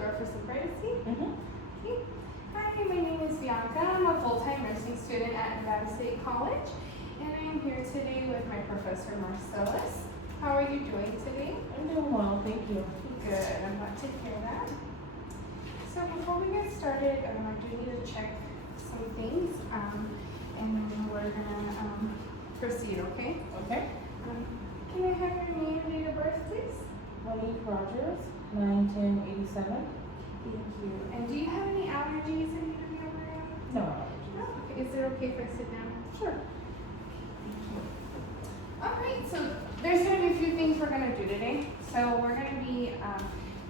door for some privacy? Mm-hmm. Okay. Hi, my name is Bianca. I'm a full-time nursing student at Nevada State College, and I am here today with my professor, Marcellus. How are you doing today? I'm doing well, thank you. Good. I'm glad to hear that. So before we get started, I do need to check some things, and then we're gonna proceed. Okay? Okay. Can I have your name and date of birth, please? Monique Rogers, 9/10/87. Thank you. And do you have any allergies that need to be aware of? No No? allergies. Okay. Is it okay if I sit down? Sure. Thank you. Alright, so there's going to be a few things we're going to do today. So we're going to be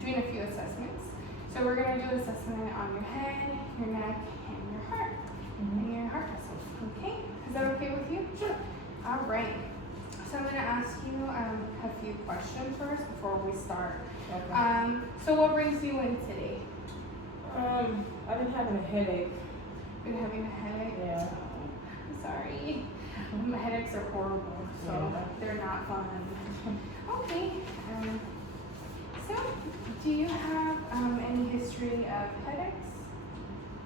doing a few assessments. So we're going to do assessment on your head, your neck, and your heart. And your heart muscles. Okay? Is that okay with you? Sure. Alright. So I'm going to ask you a few questions first before we start. Okay. So what brings you in today? I've been having a headache. Been having a headache? Yeah. Oh, I'm sorry. Headaches are horrible, so Yeah. they're not fun. Okay. So, do you have any history of headaches?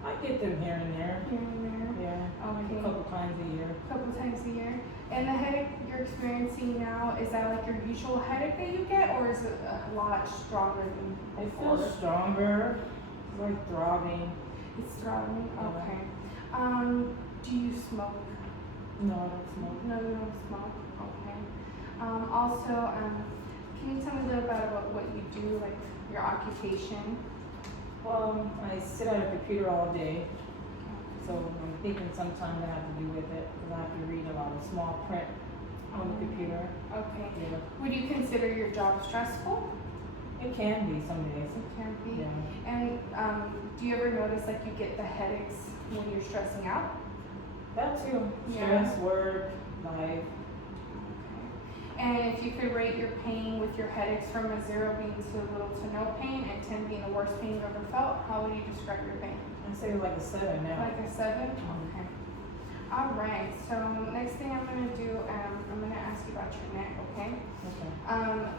I get them here and there. Here and there? Yeah. Okay. A couple times a year. A couple times a year. And the headache you're experiencing now, is that like your usual headache that you get, or is it a lot stronger than It before? feels stronger. It's like throbbing. It's throbbing? Yeah. Okay. Do you smoke? No, I don't smoke. No, you don't smoke. Okay. Also, can you tell me a little bit about what you do, like your occupation? Well, I sit at a computer all day, so I'm thinking sometimes I have to do with it, because I have to read a lot of small print on the computer. Okay. Yeah. Would you consider your job stressful? It can be some days. It can be. Yeah. And do you ever notice like you get the headaches when you're stressing out? That too. Yeah. Stress, work, life. Okay. And if you could rate your pain with your headaches from a 0 being to little to no pain and 10 being the worst pain you've ever felt, how would you describe your pain? I say like a 7 now. Like a 7? Okay. All right. So next thing I'm gonna do, I'm gonna ask you about your neck. Okay. Okay.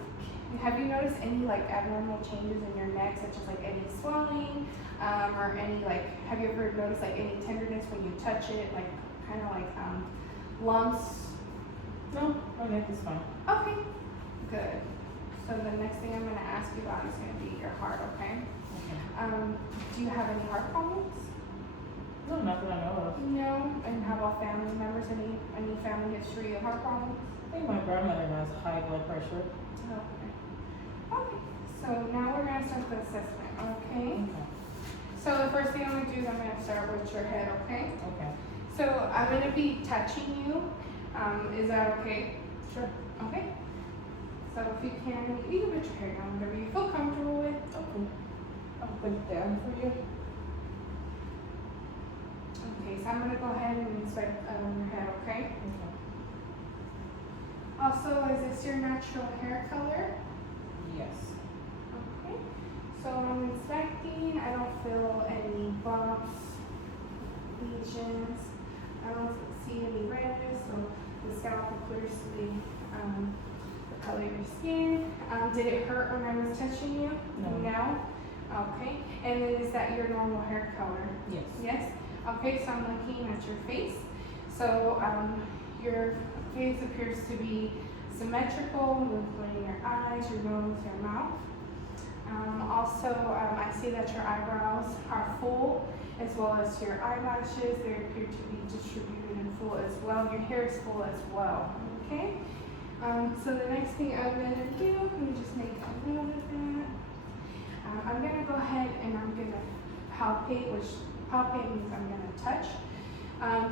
Have you noticed any like abnormal changes in your neck, such as like any swelling, or any like? Have you ever noticed like any tenderness when you touch it, like kind of like lumps? No, my neck is fine. Okay. Good. So the next thing I'm gonna ask you about is gonna be your heart. Okay. Okay. Do you have any heart problems? No, not that I know of. No. And how about family members? Any family history of heart problems? I think my grandmother has high blood pressure. Okay. Okay. So now we're gonna start the assessment. Okay. Okay. So the first thing I'm gonna do is I'm gonna start with your head. Okay. Okay. So I'm gonna be touching you. Is that okay? Sure. Okay. So if you can put your hair down, whatever you feel comfortable with. Okay. I'll put it down for you. Okay. So I'm gonna go ahead and inspect your head. Okay. Okay. Also, is this your natural hair color? Yes. Okay. So I'm inspecting. I don't feel any bumps, lesions. I don't see any redness, so the scalp appears to be the color of your skin. Did it hurt when I was touching you? No. No? Okay. And then is that your normal hair color? Yes. Yes? Okay, so I'm looking at your face. So your face appears to be symmetrical, including your eyes, your nose, your mouth. Also, I see that your eyebrows are full, as well as your eyelashes. They appear to be distributed and full as well. Your hair is full as well. Okay. So the next thing I'm gonna do, let me just make a note of that. I'm gonna go ahead and I'm gonna palpate, which palpate means I'm gonna touch.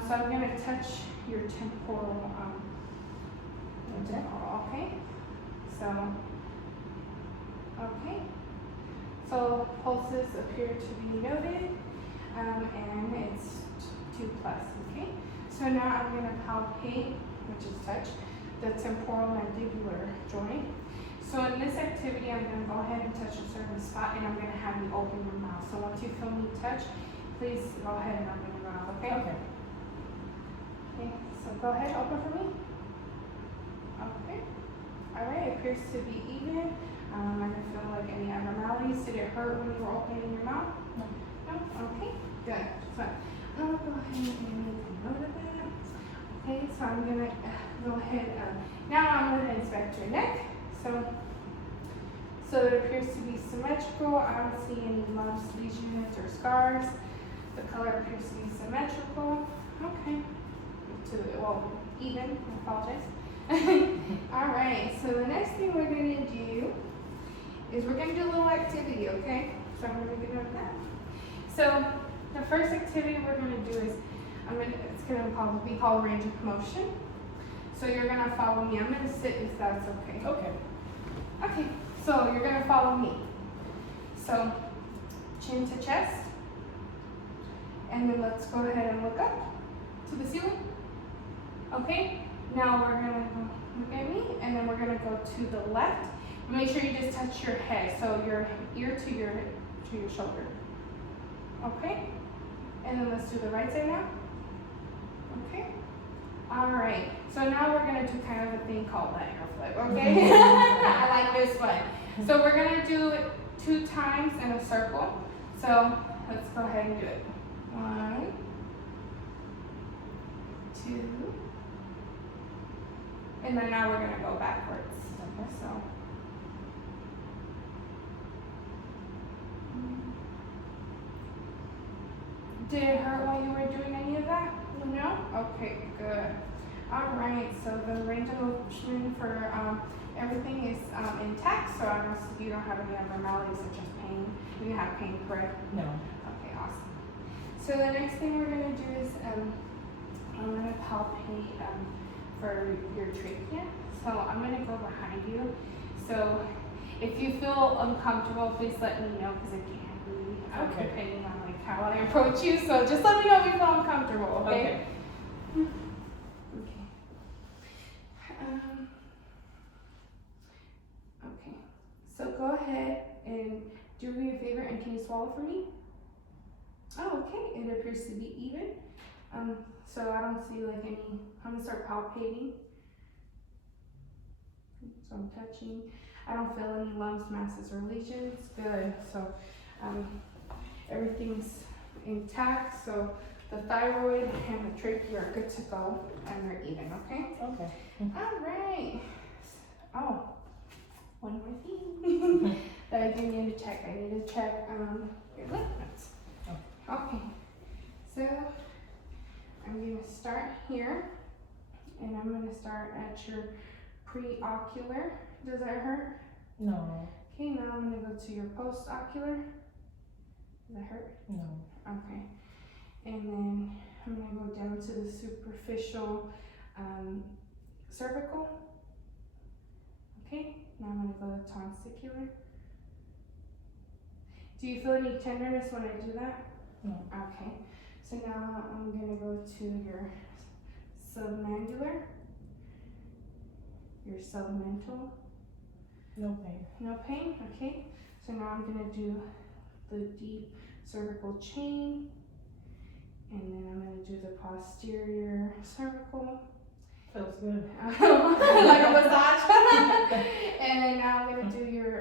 So I'm gonna touch your temporal. Okay. So. Okay. So pulses appear to be noted, and it's 2+. Okay. So now I'm gonna palpate, which is touch, the temporal mandibular joint. So in this activity, I'm going to go ahead and touch a certain spot, and I'm going to have you open your mouth. So once you feel me touch, please go ahead and open your mouth, okay? Okay. Okay, so go ahead, open for me. Okay. All right, it appears to be even. I didn't feel like any abnormalities. Did it hurt when you were opening your mouth? No. No? Okay, good. So I'll go ahead and make a note of that. Okay, so I'm gonna go ahead, now I'm gonna inspect your neck. So it appears to be symmetrical. I don't see any lumps, lesions, or scars. The color appears to be symmetrical. Okay. Even. I apologize. All right. So the next thing we're gonna do is we're gonna do a little activity. Okay. So I'm gonna get on that. So the first activity we're gonna do is it's gonna be called range of motion. So you're gonna follow me. I'm gonna sit if that's okay. Okay. Okay. So you're gonna follow me. So chin to chest. And then let's go ahead and look up to the ceiling. Okay, now we're gonna look at me, and then we're gonna go to the left. Make sure you just touch your head, so your ear to your shoulder. Okay, and then let's do the right side now. Okay, all right. So now we're gonna do kind of a thing called that air flip. Okay, I like this one. So we're gonna do it 2 times in a circle. So let's go ahead and do it. 1, 2, and then now we're gonna go backwards. Okay. So. Did it hurt while you were doing any of that? No? Okay, good. All right, so the range of motion for everything is intact, so you don't have any abnormalities, it's just pain. You didn't have pain, correct? No. Okay, awesome. So the next thing we're gonna do is I'm gonna palpate for your trachea. So I'm gonna go behind you. So if you feel uncomfortable, please let me know because it can be Okay. depending on like how I approach you. So just let me know if you feel uncomfortable, okay? Okay. Okay. So go ahead and do me a favor and can you swallow for me? Oh, okay. It appears to be even. So I don't see like any. I'm gonna start palpating. So I'm touching. I don't feel any lumps, masses, or lesions. Good. So everything's intact. So the thyroid and the trachea are good to go, and they're even. Okay. Okay. All right. Oh, one more thing that I do need to check. I need to check your lymph nodes. Okay. So I'm going to start here, and I'm going to start at your preocular. Does that hurt? No. Okay, now I'm going to go to your postocular. Does that hurt? No. Okay. And then I'm going to go down to the superficial cervical. Okay, now I'm going to go to tonsilicular. Do you feel any tenderness when I do that? No. Okay, so now I'm going to go to your submandibular, your submental. No pain. No pain? Okay, so now I'm going to do the deep cervical chain, and then I'm going to do the posterior cervical. Feels good. Like a massage. And then now I'm going to do your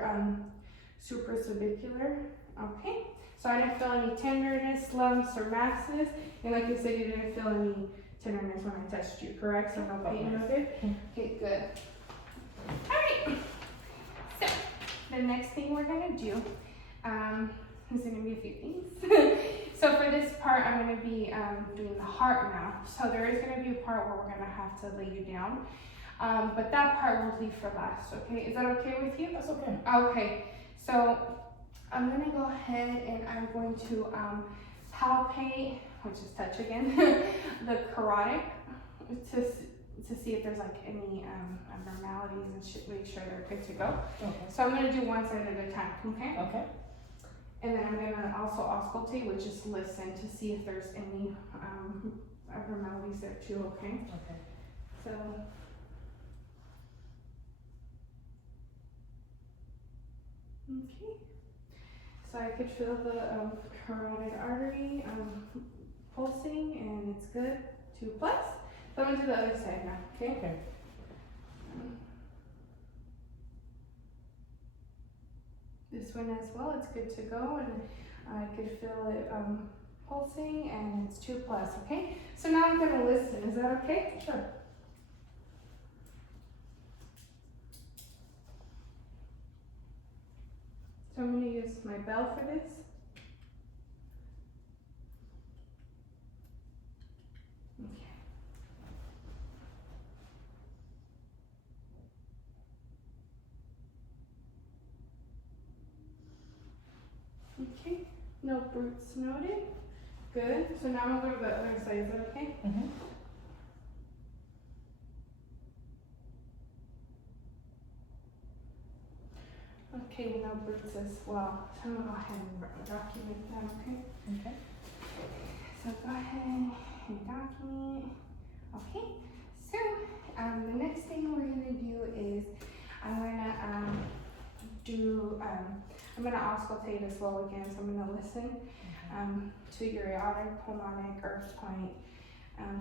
supracervicular. Okay, so I didn't feel any tenderness, lumps, or masses. And like you said, you didn't feel any tenderness when I touched you, correct? So no pain, no good? Okay, good. Alright, so the next thing we're going to do is going to be a few things. So for this part, I'm going to be doing the heart now. So there is going to be a part where we're going to have to lay you down. But that part we'll leave for last, okay? Is that okay with you? That's okay. Okay, so I'm going to go ahead and I'm going to palpate, which is touch again, the carotid to see if there's like any abnormalities and make sure they're good to go. Okay. So I'm going to do one side at a time, okay? Okay. And then I'm going to also auscultate, which is listen to see if there's any abnormalities there too, okay? Okay. So, okay. So I could feel the carotid artery pulsing, and it's good. 2+. So I'm going to do the other side now, okay? Okay. this one as well. It's good to go, and I could feel it pulsing, and it's 2 plus, okay? So now I'm gonna listen, is that okay? Sure. So I'm gonna use my bell for this. Okay. Okay, no brutes noted. Good. So now I'm gonna go to the other side. Is that okay? Mm-hmm. Okay, no brutes as well. So I'm gonna go ahead and document that, okay? Okay. So go ahead and document. Okay. So the next thing we're gonna do is I'm gonna I'm gonna auscultate as well again. So I'm gonna listen to your aortic, pulmonic, earth point,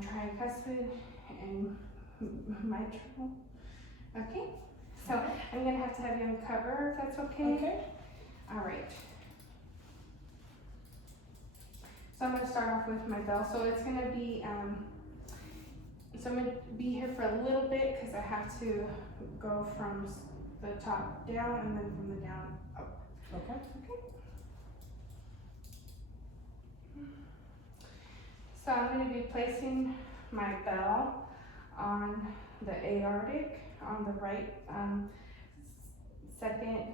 tricuspid, and mitral. Okay. So I'm gonna have to have you uncover if that's okay. Okay. All right. So I'm gonna start off with my bell. So it's gonna be so I'm gonna be here for a little bit because I have to go from the top down and then from the down up. Okay. Okay. So I'm going to be placing my bell on the aortic on the right second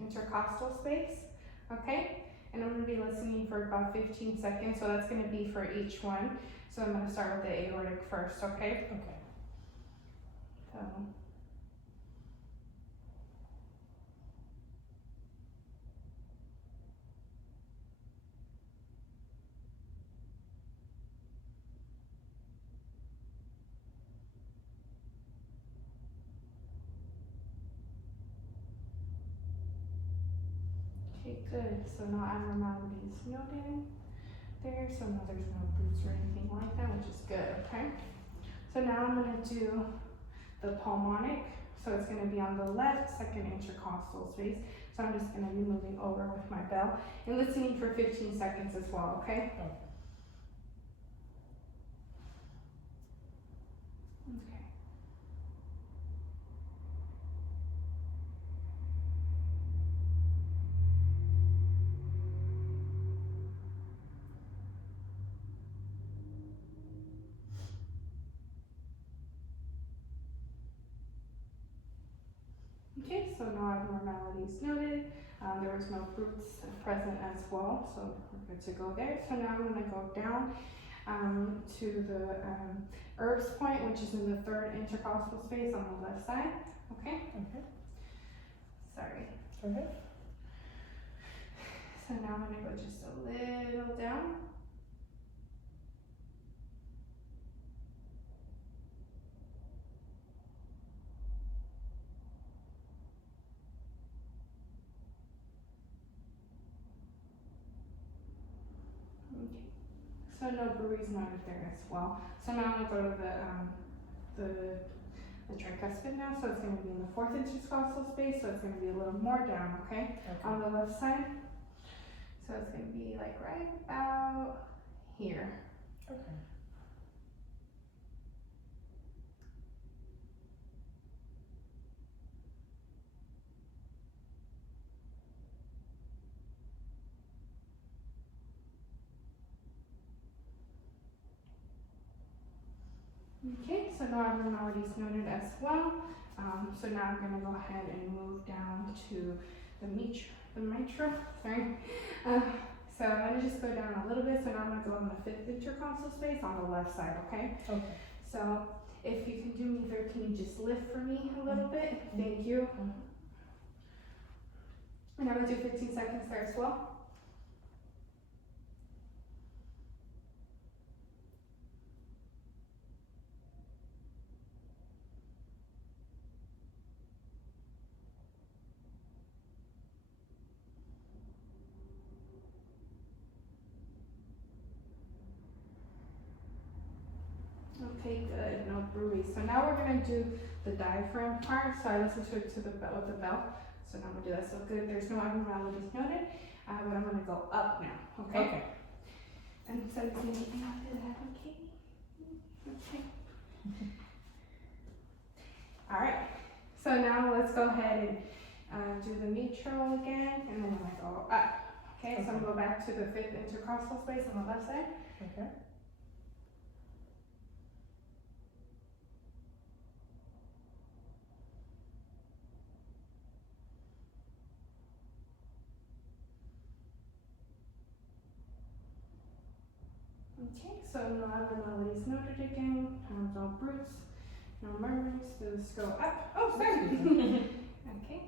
intercostal space. Okay. And I'm going to be listening for about 15 seconds. So that's going to be for each one. So I'm going to start with the aortic first. Okay. Okay. So. Okay, good. So no abnormalities noted there. So no, there's no brutes or anything like that, which is good. Okay. So now I'm gonna do the pulmonic. So it's gonna be on the left second intercostal space. So I'm just gonna be moving over with my bell and listening for 15 seconds as well. Okay. Okay. Okay. Okay, so no abnormalities noted. There was no brutes present as well, so we're good to go there. So now I'm gonna go down to the Erb's point, which is in the third intercostal space on the left side. Okay, Okay. sorry. Okay. So now I'm gonna go just a little down. Okay. So no buoys noted there as well. So now I'm gonna go to the tricuspid now. So it's gonna be in the fourth intercostal space. So it's gonna be a little more down, okay? Okay. On the left side. So it's gonna be like right about here. Okay. Okay, so no abnormalities noted as well. So now I'm gonna go ahead and move down to the mitral, sorry. So I'm gonna just go down a little bit. So now I'm gonna go in the fifth intercostal space on the left side, okay? Okay. So if you can do me 13, just lift for me a little bit. Thank you. And I'm gonna do 15 seconds there as well. Okay, good, no bruise. So now we're gonna do the diaphragm part. So I listen to it with the bell. So now I'm gonna do that. So good, there's no abnormalities noted, but I'm gonna go up now, okay? And so is anything after that, okay? Okay. Alright, so now let's go ahead and do the neutral again, and then I'm gonna go up. Okay, so I'm gonna go back to the 5th intercostal space on the left side. Okay. Okay, so no abnormalities noted again, no brutes, no murmurs, so let's go up. Oh, sorry. Okay.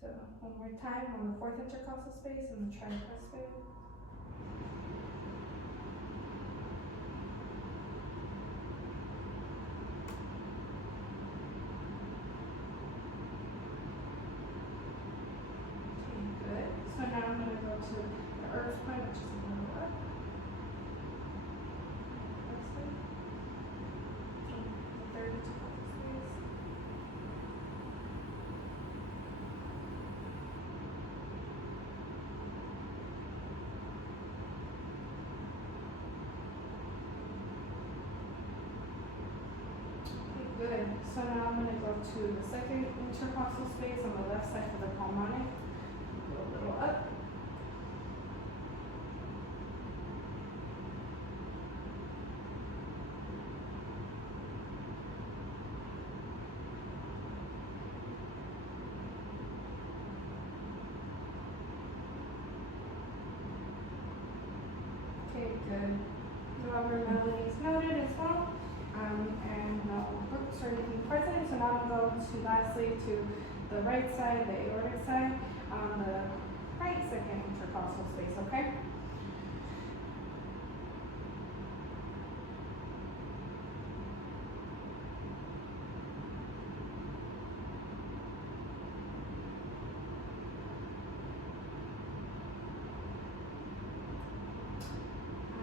So one more time on the 4th intercostal space and the tricuspid. Okay, good. So now I'm gonna go to the earth point, which is a little up. That's good. The 3rd intercostal space. Good. So now I'm going to go to the 2nd intercostal space on the left side for the pulmonic. Go a little up. Okay, good. No abnormalities noted as well. And no brooks or anything present. So now I'm going to lastly to the right side, the aortic side, on the right 2nd intercostal space, okay?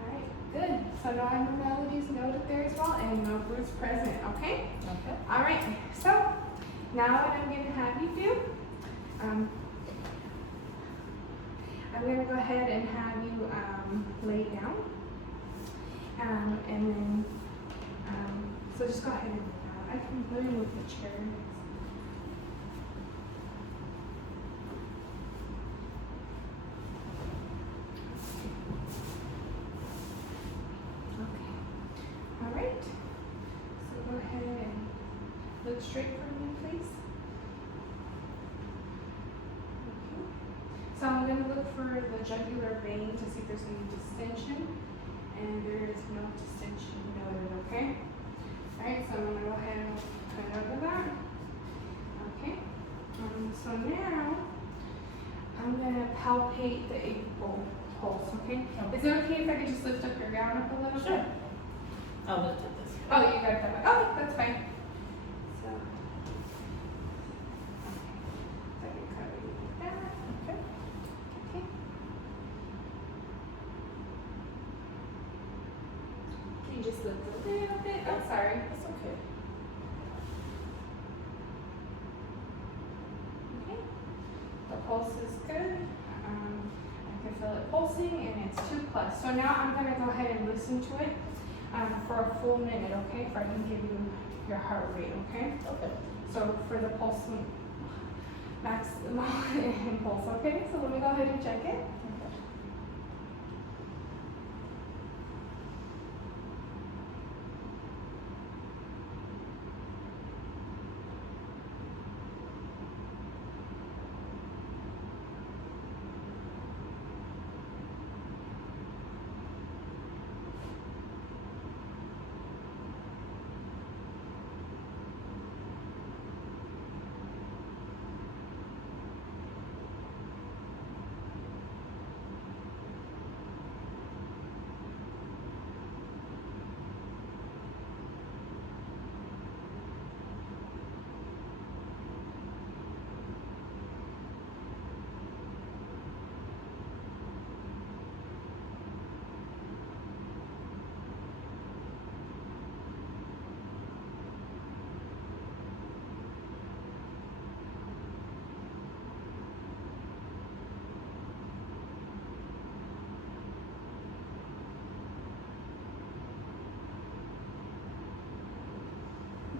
Alright, good. So no abnormalities noted there as well, and no brutes present, okay? Okay. Alright, so now what I'm going to have you do, I'm going to go ahead and have you lay down. And then, so just go ahead and lay down. I can really move the chair. Okay. Alright. So go ahead and look straight for me, please. Okay. So I'm going to look for the jugular vein to see if there's any distension. And there is no distension noted, okay? Alright, so I'm going to go ahead and turn over that. Okay. So now, I'm going to palpate the apical pulse, okay? Is it okay if I could just lift up your gown up a little Sure. bit? I'll lift it this way. Oh, you got it that way. Oh, that's fine. So, okay. So I can cover you like that. Okay. Okay. Can you just lift a little bit? Oh, sorry. It's okay. Okay. The pulse is good. I can feel it pulsing and it's 2+. So now I'm going to go ahead and listen to it for a full minute, okay? If I can give you your heart rate, okay? Okay. So for the pulse, maximum impulse, okay? So let me go ahead and check it.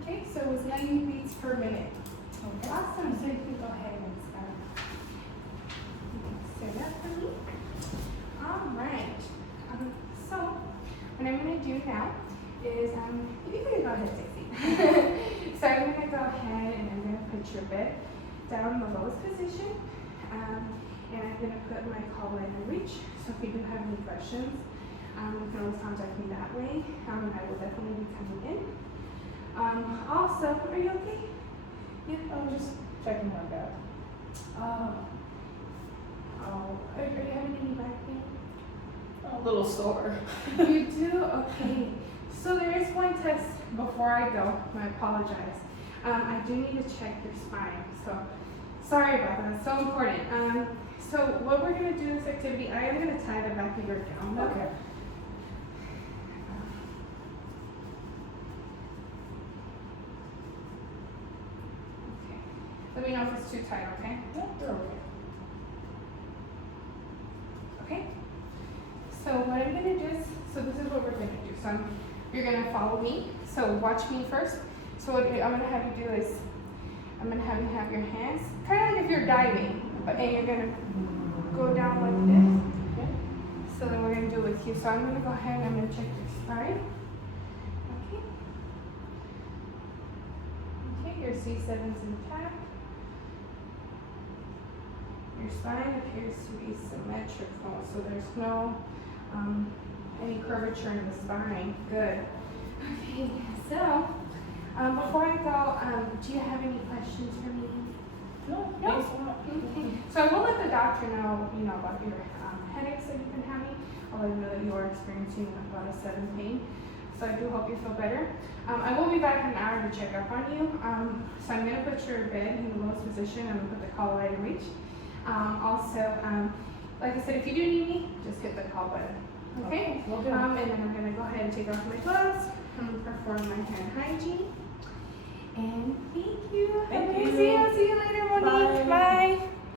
Okay, so it was 90 beats per minute. Okay. Awesome, so you can go ahead and start. Set up for me. All right. So what I'm going to do now is, you can go ahead, Stacey. So I'm going to go ahead and I'm going to put your bed down in the lowest position. And I'm going to put my call line in reach. So if you do have any questions, you can always contact me that way. I will definitely be coming in. Also, are you okay? Yeah, I'm just checking my back. Are you having any back pain? A little sore. You do? Okay. So there is one test before I go. I apologize. I do need to check your spine. So sorry about that. It's so important. So what we're going to do in this activity, I am going to tie the back of your gown. Okay. Okay. Let me know if it's too tight, okay? Yeah, they're okay. Okay. So what I'm going to do is, so this is what we're going to do. So you're going to follow me. So watch me first. So what I'm going to have you do is, I'm going to have you have your hands, kind of like if you're diving, and you're going to go down like this. Okay. So then we're going to do it with you. So I'm going to go ahead and I'm going to check your spine. Okay. Okay, your C7's intact. Your spine appears to be symmetrical, so there's no any curvature in the spine. Good. Okay, so before I go, do you have any questions for me? No, No? thanks a lot. Okay. So I will let the doctor know, about your headaches that you've been having. I'll let him know that you are experiencing a lot of sudden pain. So I do hope you feel better. I will be back in an hour to check up on you. So I'm going to put your bed in the lowest position. I'm going to put the call light in reach. Also, like I said, if you do need me, just hit the call button. Okay? Will do. And then I'm going to go ahead and take off my gloves and perform my hand hygiene. And thank you. Thank Have a nice you. day. I'll see you later, Monique. Bye. Bye.